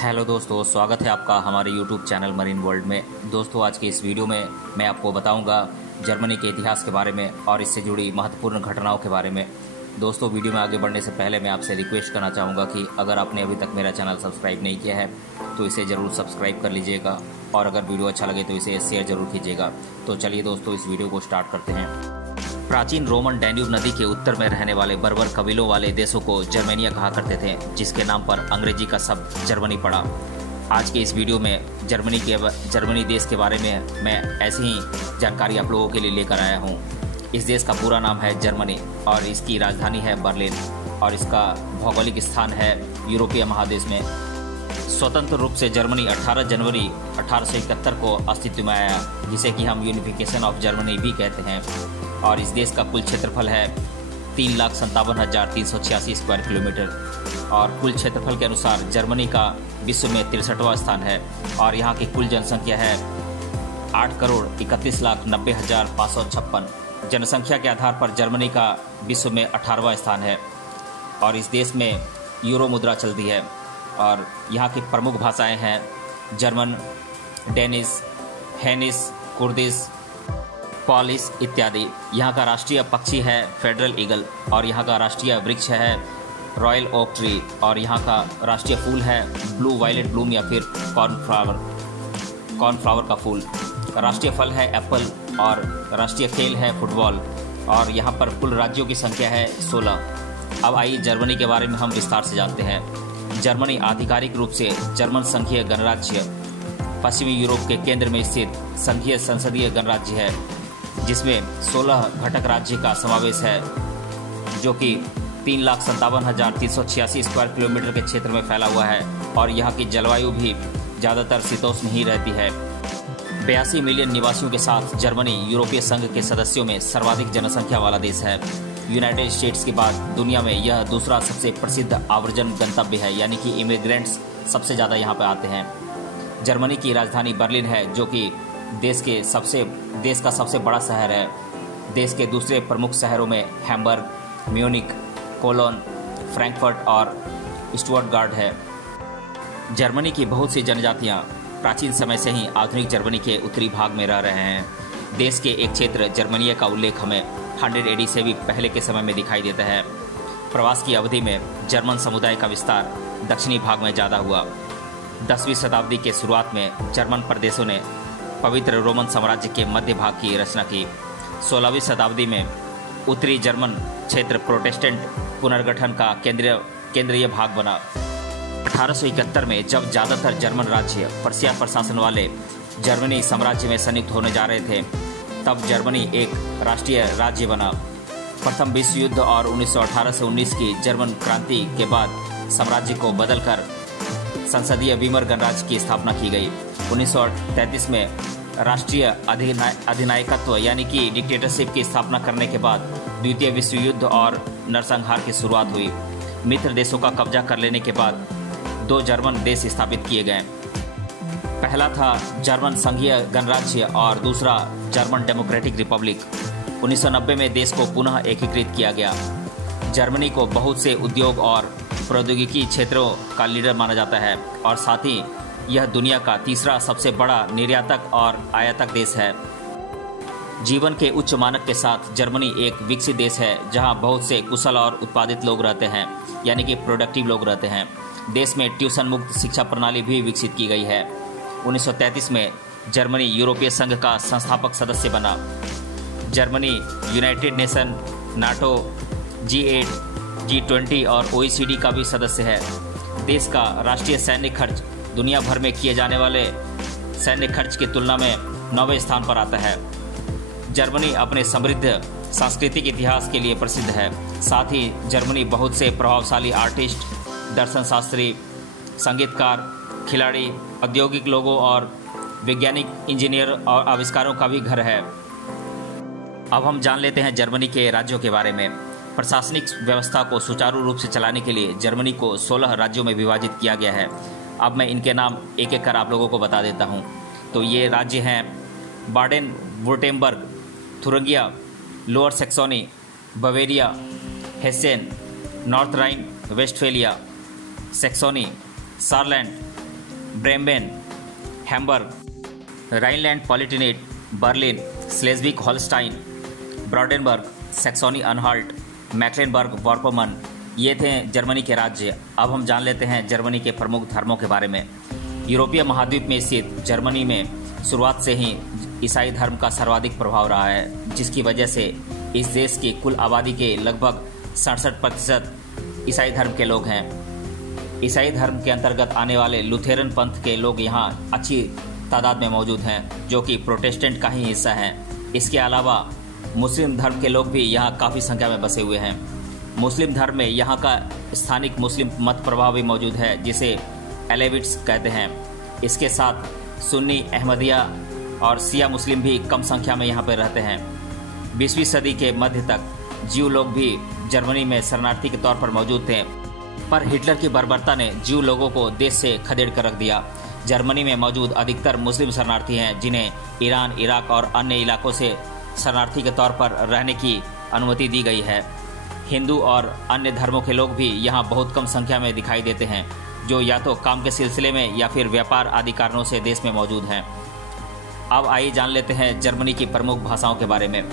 Hello दोस्तों, स्वागत है आपका हमारे YouTube चैनल मरीन वर्ल्ड में। दोस्तों, आज की इस वीडियो में मैं आपको बताऊंगा जर्मनी के इतिहास के बारे में और इससे जुड़ी महत्वपूर्ण घटनाओं के बारे में। दोस्तों, वीडियो में आगे बढ़ने से पहले मैं आपसे रिक्वेस्ट करना चाहूँगा कि अगर आपने अभी तक मेरा चैनल सब्सक्राइब नहीं किया है तो इसे ज़रूर सब्सक्राइब कर लीजिएगा और अगर वीडियो अच्छा लगे तो इसे शेयर ज़रूर कीजिएगा। तो चलिए दोस्तों, इस वीडियो को स्टार्ट करते हैं। प्राचीन रोमन डैन्यूब नदी के उत्तर में रहने वाले बर्बर कबीलों वाले देशों को जर्मेनिया कहा करते थे, जिसके नाम पर अंग्रेजी का शब्द जर्मनी पड़ा। आज के इस वीडियो में जर्मनी देश के बारे में मैं ऐसी ही जानकारी आप लोगों के लिए लेकर आया हूँ। इस देश का पूरा नाम है जर्मनी और इसकी राजधानी है बर्लिन और इसका भौगोलिक स्थान है यूरोपीय महादेश में। स्वतंत्र रूप से जर्मनी 18 जनवरी 1871 को अस्तित्व में आया, जिसे कि हम यूनिफिकेशन ऑफ जर्मनी भी कहते हैं। और इस देश का कुल क्षेत्रफल है 3,57,386 स्क्वायर किलोमीटर और कुल क्षेत्रफल के अनुसार जर्मनी का विश्व में 63वां स्थान है और यहाँ की कुल जनसंख्या है 8,31,90,556। जनसंख्या के आधार पर जर्मनी का विश्व में 18वां स्थान है और इस देश में यूरो मुद्रा चलती है। और यहाँ की प्रमुख भाषाएं हैं जर्मन, डेनिश, हेनिश, कुर्दिश, पॉलिश इत्यादि। यहाँ का राष्ट्रीय पक्षी है फेडरल ईगल और यहाँ का राष्ट्रीय वृक्ष है रॉयल ओक ट्री और यहाँ का राष्ट्रीय फूल है ब्लू वायलेट ब्लूम या फिर कॉर्नफ्लावर का फूल। राष्ट्रीय फल है एप्पल और राष्ट्रीय खेल है फुटबॉल और यहाँ पर कुल राज्यों की संख्या है 16। अब आइए जर्मनी के बारे में हम विस्तार से जानते हैं। जर्मनी आधिकारिक रूप से जर्मन संघीय गणराज्य पश्चिमी यूरोप के केंद्र में स्थित संघीय संसदीय गणराज्य है, जिसमें 16 घटक राज्य का समावेश है, जो कि 3,57,386 स्क्वायर किलोमीटर के क्षेत्र में फैला हुआ है और यहाँ की जलवायु भी ज़्यादातर शीतोष्ण ही रहती है। 82 मिलियन निवासियों के साथ जर्मनी यूरोपीय संघ के सदस्यों में सर्वाधिक जनसंख्या वाला देश है। यूनाइटेड स्टेट्स के बाद दुनिया में यह दूसरा सबसे प्रसिद्ध आवर्जन गंतव्य है, यानी कि इमिग्रेंट्स सबसे ज़्यादा यहाँ पर आते हैं। जर्मनी की राजधानी बर्लिन है, जो कि देश का सबसे बड़ा शहर है। देश के दूसरे प्रमुख शहरों में हैम्बर्ग, म्यूनिक, कोलोन, फ्रैंकफर्ट और स्टुटगार्ट है। जर्मनी की बहुत सी जनजातियां प्राचीन समय से ही आधुनिक जर्मनी के उत्तरी भाग में रह रहे हैं। देश के एक क्षेत्र जर्मनिया का उल्लेख हमें 100 AD से भी पहले के समय में दिखाई देता है। प्रवास की अवधि में जर्मन समुदाय का विस्तार दक्षिणी भाग में ज़्यादा हुआ। 10वीं शताब्दी के शुरुआत में जर्मन प्रदेशों ने पवित्र रोमन साम्राज्य के मध्य भाग की रचना की। 16वीं शताब्दी में उत्तरी जर्मन क्षेत्र प्रोटेस्टेंट पुनर्गठन का केंद्रीय भाग बना। 1871 में जब ज़्यादातर जर्मन राज्य पर्शिया प्रशासन वाले जर्मनी साम्राज्य में संयुक्त होने जा रहे थे, तब जर्मनी एक राष्ट्रीय राज्य बना। प्रथम विश्व युद्ध और 1918 से 19 की जर्मन क्रांति के बाद साम्राज्य को बदलकर संसदीय वीमर गणराज्य की स्थापना की गई। 1933 में राष्ट्रीय अधिनायकत्व यानी कि डिक्टेटरशिप की स्थापना करने के बाद द्वितीय विश्व युद्ध और नरसंहार की शुरुआत हुई। मित्र देशों का कब्जा कर लेने के बाद 2 जर्मन देश स्थापित किए गए। पहला था जर्मन संघीय गणराज्य और दूसरा जर्मन डेमोक्रेटिक रिपब्लिक। 1990 में देश को पुनः एकीकृत किया गया। जर्मनी को बहुत से उद्योग और प्रौद्योगिकी क्षेत्रों का लीडर माना जाता है और साथ ही यह दुनिया का तीसरा सबसे बड़ा निर्यातक और आयातक देश है। जीवन के उच्च मानक के साथ जर्मनी एक विकसित देश है, जहां बहुत से कुशल और उत्पादित लोग रहते हैं, यानी कि प्रोडक्टिव लोग रहते हैं। देश में ट्यूशन मुक्त शिक्षा प्रणाली भी विकसित की गई है। 1933 में जर्मनी यूरोपीय संघ का संस्थापक सदस्य बना। Germany United nation, NATO, G8, G20 और OECD का भी सदस्य है। देश का राष्ट्रीय सैन्य खर्च दुनिया भर में किए जाने वाले सैन्य खर्च की तुलना में 9वें स्थान पर आता है। जर्मनी अपने समृद्ध सांस्कृतिक इतिहास के लिए प्रसिद्ध है। साथ ही जर्मनी बहुत से प्रभावशाली आर्टिस्ट, दर्शन शास्त्री, संगीतकार, खिलाड़ी, औद्योगिक लोगों और वैज्ञानिक, इंजीनियर और आविष्कारों का भी घर है। अब हम जान लेते हैं जर्मनी के राज्यों के बारे में। प्रशासनिक व्यवस्था को सुचारू रूप से चलाने के लिए जर्मनी को 16 राज्यों में विभाजित किया गया है। अब मैं इनके नाम एक एक कर आप लोगों को बता देता हूँ। तो ये राज्य हैं Baden Wurttemberg, Thuringia, Lower Saxony, Bavaria, Hessen, North Rhine Westphalia, Saxony, Saarland, Bremen, Hamburg, Rhineland Palatinate, Berlin, Schleswig Holstein, Brandenburg, Saxony Anhalt, Mecklenburg Vorpommern, ये थे जर्मनी के राज्य। अब हम जान लेते हैं जर्मनी के प्रमुख धर्मों के बारे में। यूरोपीय महाद्वीप में स्थित जर्मनी में शुरुआत से ही ईसाई धर्म का सर्वाधिक प्रभाव रहा है, जिसकी वजह से इस देश की कुल आबादी के लगभग 67% ईसाई धर्म के लोग हैं। ईसाई धर्म के अंतर्गत आने वाले लुथेरन पंथ के लोग यहाँ अच्छी तादाद में मौजूद हैं, जो कि प्रोटेस्टेंट का ही हिस्सा हैं। इसके अलावा मुस्लिम धर्म के लोग भी यहाँ काफ़ी संख्या में बसे हुए हैं। मुस्लिम धर्म में यहाँ का स्थानिक मुस्लिम मत प्रभाव भी मौजूद है, जिसे एलेविट्स कहते हैं। इसके साथ सुन्नी, अहमदिया और सिया मुस्लिम भी कम संख्या में यहाँ पर रहते हैं। 20वीं सदी के मध्य तक ज्यू लोग भी जर्मनी में शरणार्थी के तौर पर मौजूद थे, पर हिटलर की बर्बरता ने ज्यू लोगों को देश से खदेड़ कर रख दिया। जर्मनी में मौजूद अधिकतर मुस्लिम शरणार्थी हैं, जिन्हें ईरान, इराक और अन्य इलाकों से शरणार्थी के तौर पर रहने की अनुमति दी गई है। हिंदू और अन्य धर्मों के लोग भी यहाँ बहुत कम संख्या में दिखाई देते हैं, जो या तो काम के सिलसिले में या फिर व्यापार आदि कारणों से देश में मौजूद हैं। अब आइए जान लेते हैं जर्मनी की प्रमुख भाषाओं के बारे में।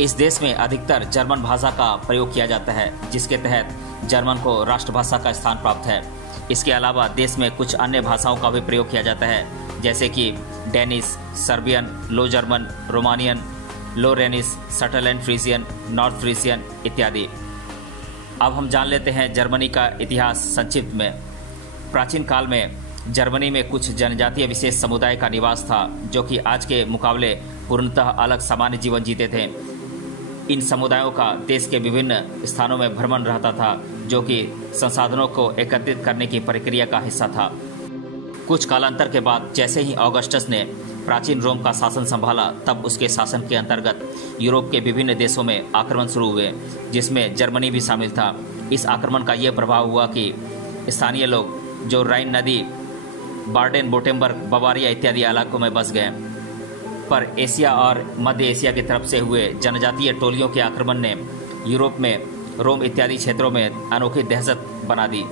इस देश में अधिकतर जर्मन भाषा का प्रयोग किया जाता है, जिसके तहत जर्मन को राष्ट्रभाषा का स्थान प्राप्त है। इसके अलावा देश में कुछ अन्य भाषाओं का भी प्रयोग किया जाता है, जैसे कि डेनिश, सर्बियन, लो जर्मन, रोमानियन, लो रेनिश, सटरलैंड फ्रीजियन, नॉर्थ फ्रीजियन इत्यादि। अब हम जान लेते हैं जर्मनी का इतिहास संक्षिप्त में। प्राचीन काल में जर्मनी में कुछ जनजातीय विशेष समुदाय का निवास था, जो कि आज के मुकाबले पूर्णतः अलग सामान्य जीवन जीते थे। इन समुदायों का देश के विभिन्न स्थानों में भ्रमण रहता था, जो कि संसाधनों को एकत्रित करने की प्रक्रिया का हिस्सा था। कुछ कालांतर के बाद जैसे ही ऑगस्टस ने प्राचीन रोम का शासन संभाला, तब उसके शासन के अंतर्गत यूरोप के विभिन्न देशों में आक्रमण शुरू हुए, जिसमें जर्मनी भी शामिल था। इस आक्रमण का यह प्रभाव हुआ कि स्थानीय लोग जो राइन नदी, बार्डेन बोटेमबर्ग, बवारिया इत्यादि इलाकों में बस गए, पर एशिया और मध्य एशिया की तरफ से हुए जनजातीय टोलियों के आक्रमण ने यूरोप में रोम इत्यादि क्षेत्रों में अनोखी दहशत बना दी।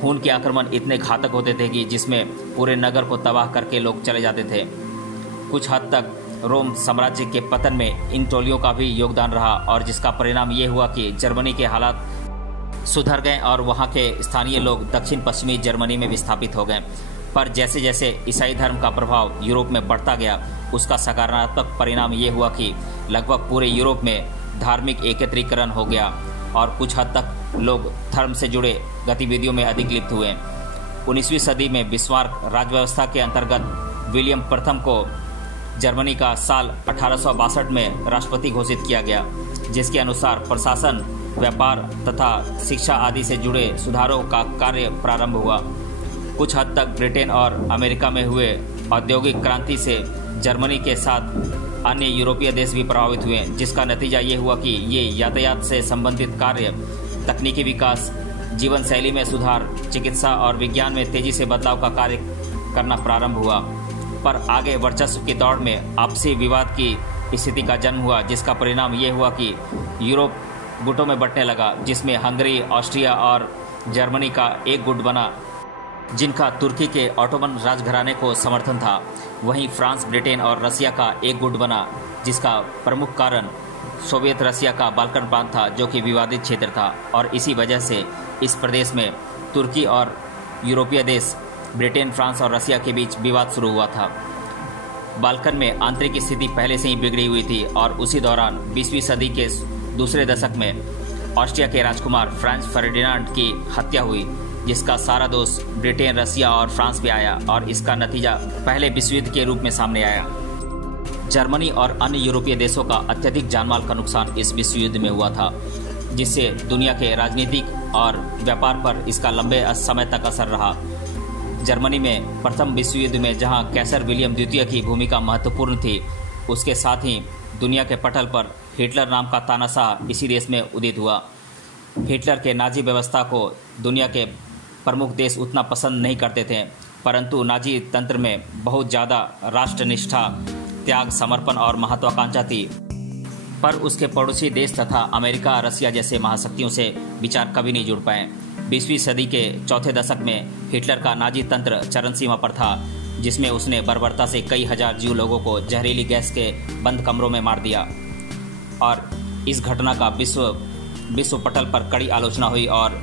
खून के आक्रमण इतने घातक होते थे कि जिसमें पूरे नगर को तबाह करके लोग चले जाते थे। कुछ हद तक रोम साम्राज्य के पतन में इन टोलियों का भी योगदान रहा, और जिसका परिणाम ये हुआ कि जर्मनी के हालात सुधर गए और वहाँ के स्थानीय लोग दक्षिण पश्चिमी जर्मनी में विस्थापित हो गए। पर जैसे जैसे ईसाई धर्म का प्रभाव यूरोप में बढ़ता गया, उसका सकारात्मक परिणाम ये हुआ कि लगभग पूरे यूरोप में धार्मिक एकत्रीकरण हो गया और कुछ हद तक लोग धर्म से जुड़े गतिविधियों में अधिक लिप्त हुए। 19वीं सदी में बिस्मार्क राजव्यवस्था के अंतर्गत विलियम प्रथम को जर्मनी का साल 1862 में राष्ट्रपति घोषित किया गया, जिसके अनुसार प्रशासन, व्यापार तथा शिक्षा आदि से जुड़े सुधारों का कार्य प्रारंभ हुआ। कुछ हद तक ब्रिटेन और अमेरिका में हुए औद्योगिक क्रांति से जर्मनी के साथ अन्य यूरोपीय देश भी प्रभावित हुए, जिसका नतीजा ये हुआ कि ये यातायात से संबंधित कार्य, तकनीकी विकास, जीवन शैली में सुधार, चिकित्सा और विज्ञान में तेजी से बदलाव का कार्य करना प्रारंभ हुआ। पर आगे वर्चस्व की दौड़ में आपसी विवाद की स्थिति का जन्म हुआ, जिसका परिणाम ये हुआ कि यूरोप गुटों में बंटने लगा, जिसमें हंगरी, ऑस्ट्रिया और जर्मनी का एक गुट बना, जिनका तुर्की के ऑटोमन राजघराने को समर्थन था। वहीं फ्रांस, ब्रिटेन और रसिया का एक गुट बना, जिसका प्रमुख कारण सोवियत रसिया का बाल्कन प्रांत था, जो कि विवादित क्षेत्र था, और इसी वजह से इस प्रदेश में तुर्की और यूरोपीय देश ब्रिटेन, फ्रांस और रसिया के बीच विवाद शुरू हुआ था। बाल्कन में आंतरिक स्थिति पहले से ही बिगड़ी हुई थी, और उसी दौरान 20वीं सदी के दूसरे दशक में ऑस्ट्रिया के राजकुमार फ्रांज फर्डिनांड की हत्या हुई, जिसका सारा दोष ब्रिटेन, रसिया और फ्रांस पे आया, और इसका नतीजा पहले विश्व युद्ध के रूप में सामने आया। जर्मनी और अन्य यूरोपीय देशों का अत्यधिक जानमाल का नुकसान इस विश्व युद्ध में हुआ था, जिससे दुनिया के राजनीतिक और व्यापार पर इसका लंबे समय तक असर रहा। जर्मनी में प्रथम विश्व युद्ध में जहां कैसर विलियम द्वितीय की भूमिका महत्वपूर्ण थी, उसके साथ ही दुनिया के पटल पर हिटलर नाम का तानाशाह इसी देश में उदित हुआ। हिटलर के नाजी व्यवस्था को दुनिया के प्रमुख देश उतना पसंद नहीं करते थे, परंतु नाजी तंत्र में बहुत ज़्यादा राष्ट्रनिष्ठा, त्याग, समर्पण और महत्वाकांक्षा थी। पर उसके पड़ोसी देश तथा अमेरिका, रसिया जैसे महाशक्तियों से विचार कभी नहीं जुड़ पाए। 20वीं सदी के चौथे दशक में हिटलर का नाजी तंत्र चरम सीमा पर था, जिसमें उसने बर्बरता से कई हजार जीव लोगों को जहरीली गैस के बंद कमरों में मार दिया। और इस घटना का विश्व पटल पर कड़ी आलोचना हुई और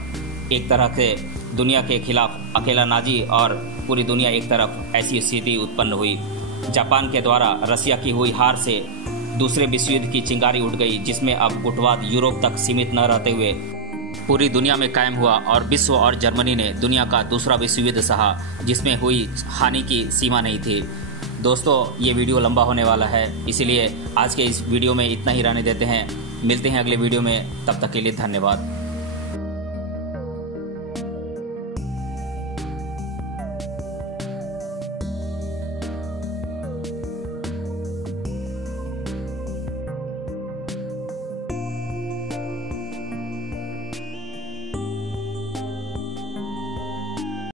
एक तरह से दुनिया के खिलाफ अकेला नाजी और पूरी दुनिया एक तरफ, ऐसी स्थिति उत्पन्न हुई। जापान के द्वारा रसिया की हुई हार से दूसरे विश्व युद्ध की चिंगारी उठ गई, जिसमें अब गुटवाद यूरोप तक सीमित न रहते हुए पूरी दुनिया में कायम हुआ और विश्व और जर्मनी ने दुनिया का दूसरा विश्व युद्ध सहा, जिसमें हुई हानि की सीमा नहीं थी। दोस्तों, ये वीडियो लंबा होने वाला है, इसीलिए आज के इस वीडियो में इतना ही रहने देते हैं। मिलते हैं अगले वीडियो में, तब तक के लिए धन्यवाद।